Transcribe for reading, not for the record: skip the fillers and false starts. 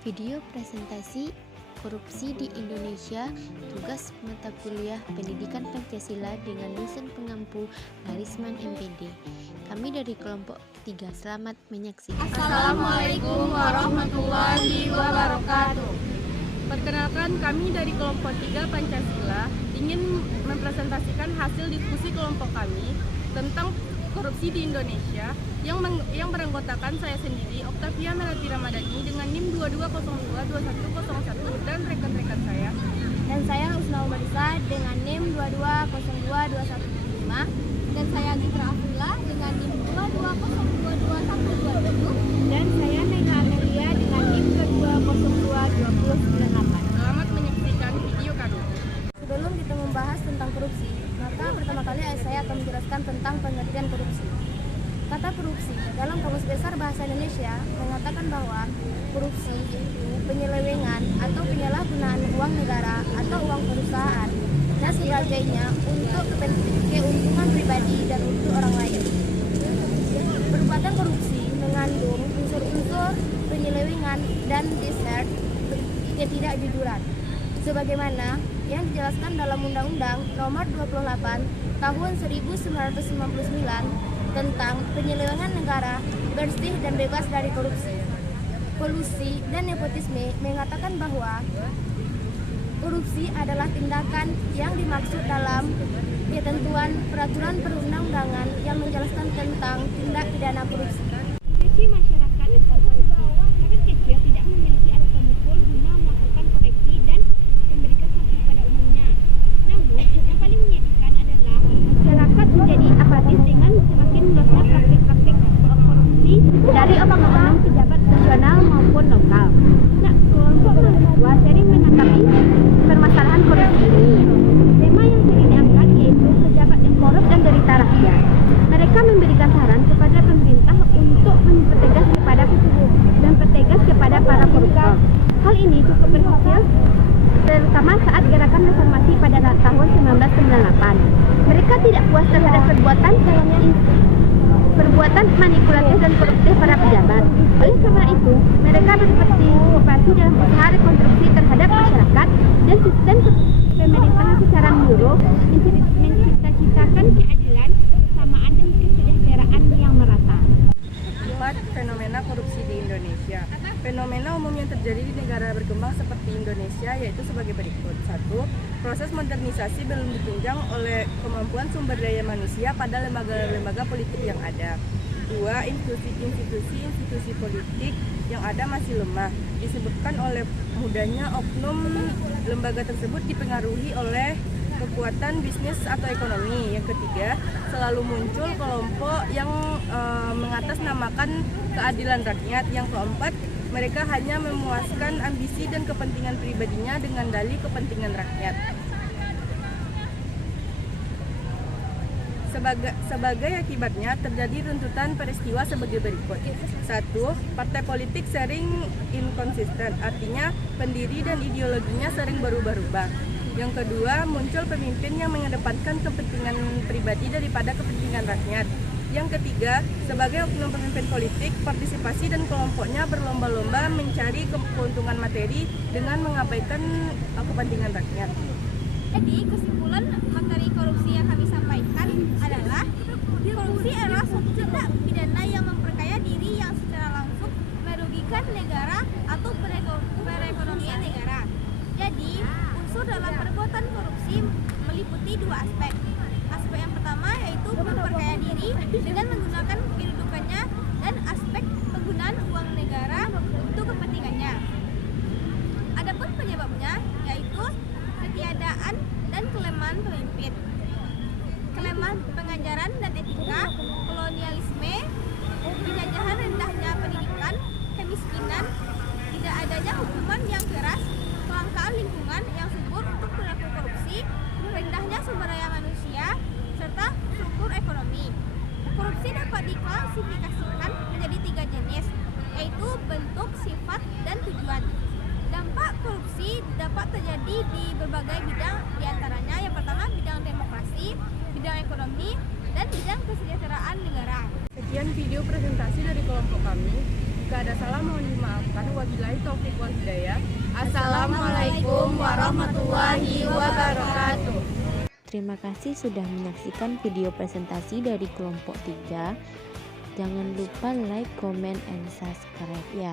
Video presentasi korupsi di Indonesia, tugas mata kuliah Pendidikan Pancasila dengan dosen pengampu Larisman MPD. Kami dari kelompok 3, selamat menyaksikan. Assalamualaikum warahmatullahi wabarakatuh. Perkenalkan, kami dari kelompok 3 Pancasila ingin mempresentasikan hasil diskusi kelompok kami tentang korupsi di Indonesia yang beranggotakan saya sendiri, Oktavia Melati Ramadhani dengan NIM 22022101 dan rekan-rekan saya. Dan saya Husna Umarisa dengan NIM 22022115 dan saya Gitra Afila dengan NIM 22022127 dan saya Nega Amelia dengan NIM 22022098. Selamat menyaksikan video kami. Sebelum kita membahas tentang korupsi, maka pertama kali saya akan menjelaskan tentang pengertian korupsi. Kata korupsi dalam Kamus Besar Bahasa Indonesia mengatakan bahwa korupsi itu penyelewengan atau penyalahgunaan uang negara atau uang perusahaan dan sebagainya untuk keuntungan pribadi dan untuk orang lain. Perbuatan korupsi mengandung unsur-unsur penyelewengan dan desert ketidakjujuran, sebagaimana yang dijelaskan dalam Undang-Undang Nomor 28 Tahun 1999 tentang penyelewengan negara bersih dan bebas dari korupsi, kolusi, dan nepotisme mengatakan bahwa korupsi adalah tindakan yang dimaksud dalam ketentuan peraturan perundang-undangan yang menjelaskan tentang tindak pidana korupsi. Definisi masyarakat tentang korupsi. Rakyat kecil tidak memiliki alat pemukul guna melakukan koreksi dan memberikan sanksi pada umumnya. Namun, yang paling menyedihkan adalah masyarakat menjadi apatis dengan semakin meluasnya praktik-praktik korupsi dari oknum-oknum pejabat nasional maupun lokal. Nah, kelompok mahasiswa sering menanggapi permasalahan korupsi ini. Tema yang sering diangkat yaitu pejabat yang korup dan derita rakyat. Mereka memberikan saran kepada pemerintah untuk mempertegas kepada para koruptor. Hal ini cukup berhasil, terutama saat gerakan reformasi pada tahun 1998. Mereka tidak puas terhadap perbuatan manipulatif dan koruptif para pejabat. Oleh karena itu, mereka berpartisipasi dalam usaha rekonstruksi terhadap masyarakat dan sistem pemerintahan secara menyeluruh, menciptakan keadilan, kesamaan, dan kesejahteraan yang merata. 4. Fenomena korupsi di Indonesia. Fenomena umum yang terjadi di negara berkembang seperti Indonesia yaitu sebagai berikut. 1. Proses modernisasi belum ditunjang oleh kemampuan sumber daya manusia pada lembaga-lembaga politik yang ada. 2. Institusi politik yang ada masih lemah, disebabkan oleh mudahnya oknum lembaga tersebut dipengaruhi oleh kekuatan bisnis atau ekonomi. Yang ketiga, selalu muncul kelompok yang mengatasnamakan keadilan rakyat. Yang keempat, mereka hanya memuaskan ambisi dan kepentingan pribadinya dengan dalih kepentingan rakyat. Sebagai akibatnya terjadi runtutan peristiwa sebagai berikut. 1. Partai politik sering inkonsisten, artinya pendiri dan ideologinya sering berubah-ubah. Yang kedua, muncul pemimpin yang mengedepankan kepentingan pribadi daripada kepentingan rakyat. Yang ketiga, sebagai oknum pemimpin politik, partisipasi dan kelompoknya berlomba-lomba mencari keuntungan materi dengan mengabaikan kepentingan rakyat. Jadi, kesimpulan materi korupsi yang kami sampaikan adalah korupsi adalah suatu tindak pidana yang memperkaya diri yang secara langsung merugikan negara atau perekonomian negara. Jadi, unsur dalam perbuatan korupsi meliputi dua aspek. Aspek yang pertama yaitu memperkaya diri dengan menggunakan kedudukannya dan aspek penggunaan uang negara untuk kepentingannya. Adapun penyebabnya yaitu ketiadaan dan kelemahan pemimpin, kelemahan pengajaran dan etika, kolonialisme, penjajahan, rendahnya pendidikan, kemiskinan, tidak adanya hukuman yang keras, kelangkaan lingkungan yang subur untuk pelaku korupsi, rendahnya sumber daya manusia, serta struktur ekonomi. Korupsi dapat diklasifikasikan menjadi 3 jenis, yaitu bentuk, sifat, dan tujuan. Dampak korupsi dapat terjadi di berbagai bidang, diantaranya yang pertama bidang demokrasi, bidang ekonomi, dan bidang kesejahteraan negara. Sekian video presentasi dari kelompok kami. Jika ada salah mohon dimaafkan. Wabillahi taufiq wal hidayah. Assalamualaikum warahmatullahi wabarakatuh. Terima kasih sudah menyaksikan video presentasi dari kelompok 3. Jangan lupa like, comment, and subscribe ya.